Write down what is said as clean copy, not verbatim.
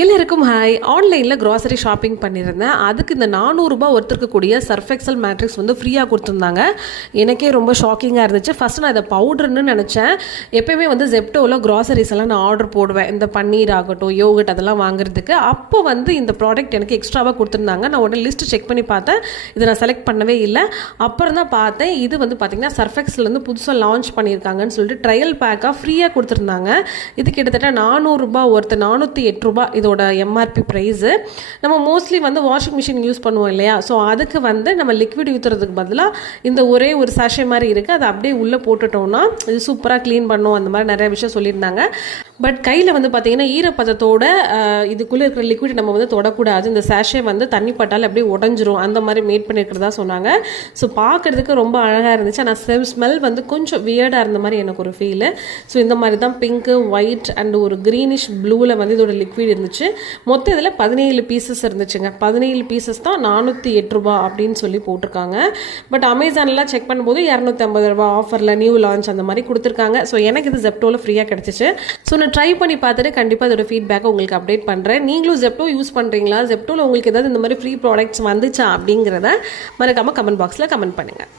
எல்லாருக்கும் ஹாய். ஆன்லைனில் grocery shopping பண்ணியிருந்தேன். அதுக்கு இந்த 400 ரூபாய் ஒருத்தருக்கக்கூடிய சர்ஃப் எக்ஸல் மேட்ரிக்ஸ் வந்து ஃப்ரீயாக கொடுத்துருந்தாங்க. எனக்கே ரொம்ப ஷாக்கிங்காக இருந்துச்சு. ஃபஸ்ட்டு நான் இதை பவுடர்னு நினச்சேன். எப்போயுமே வந்து ஜெப்டோவில் க்ராசரிஸ் எல்லாம் நான் ஆர்டர் போடுவேன், இந்த பன்னீர் ஆகட்டும், யோகட் அதெல்லாம் வாங்குறதுக்கு. அப்போ வந்து இந்த ப்ராடக்ட் எனக்கு எக்ஸ்ட்ராவாக கொடுத்துருந்தாங்க. நான் உடனே லிஸ்ட்டு செக் பண்ணி பார்த்தேன், இதை நான் செலக்ட் பண்ணவே இல்லை. அப்புறம் தான் பார்த்தேன், இது வந்து பார்த்திங்கன்னா சர்ஃப் எக்ஸல்லேருந்து புதுசாக லான்ச் பண்ணியிருக்காங்கன்னு சொல்லிட்டு ட்ரையல் பேக்காக ஃப்ரீயாக கொடுத்துருந்தாங்க. இது கிட்டத்தட்ட 400 ரூபாய் ஒருத்தர், 408 ரூபாய் இதோட எம்ஆர்பி ப்ரைஸு. நம்ம மோஸ்ட்லி வந்து வாஷிங் மிஷின் யூஸ் பண்ணுவோம் இல்லையா, ஸோ அதுக்கு வந்து நம்ம லிக்விட் ஊற்றுறதுக்கு பதிலாக இந்த ஒரே ஒரு சாஷே மாதிரி இருக்குது, அதை அப்படியே உள்ளே போட்டுட்டோம்னா இது சூப்பராக க்ளீன் பண்ணும். அந்த மாதிரி நிறைய விஷயம் சொல்லியிருந்தாங்க. பட் கையில் வந்து பார்த்திங்கன்னா ஈரப்பதத்தோட இதுக்குள்ளே இருக்கிற லிக்விட் நம்ம வந்து தொடக்கூடாது. இந்த சாஷே வந்து தண்ணி பட்டால் அப்படியே உடஞ்சிரும், அந்த மாதிரி மேட் பண்ணியிருக்கிறதா சொன்னாங்க. ஸோ பார்க்குறதுக்கு ரொம்ப அழகாக இருந்துச்சு. ஆனால் ஸ்மெல் வந்து கொஞ்சம் வியர்டாக இருந்த மாதிரி எனக்கு ஒரு ஃபீலு. ஸோ இந்த மாதிரி தான் பிங்க்கு, ஒயிட் அண்ட் ஒரு க்ரீனிஷ் ப்ளூவில் வந்து இதோட லிக்விட் இருந்துச்சு. மொத்தம் இதில் 17 பீசஸ் இருந்துச்சுங்க. 17 பீசஸ் தான் 408 ரூபா அப்படின்னு சொல்லி போட்டிருக்காங்க. பட் அமேசானில் செக் பண்ணும்போது 250 ரூபா ஆஃபரில் நியூ லான்ச் அந்த மாதிரி கொடுத்துருக்காங்க. ஸோ எனக்கு இது ஜெப்டோவில் ஃப்ரீயாக கிடச்சிச்சு. ஸோ நான் ட்ரை பண்ணி பார்த்துட்டு கண்டிப்பாக இதோட ஃபீட்பேக்கை உங்களுக்கு அப்டேட் பண்ணுறேன். நீங்களும் ஜெப்டோ யூஸ் பண்ணுறீங்களா? ஜெப்டோவில் உங்களுக்கு ஏதாவது இந்த மாதிரி ஃப்ரீ ப்ராடக்ட்ஸ் வந்துச்சா அப்படிங்கிறத மறக்காமல் கமெண்ட் பாக்ஸில் கமெண்ட் பண்ணுங்கள்.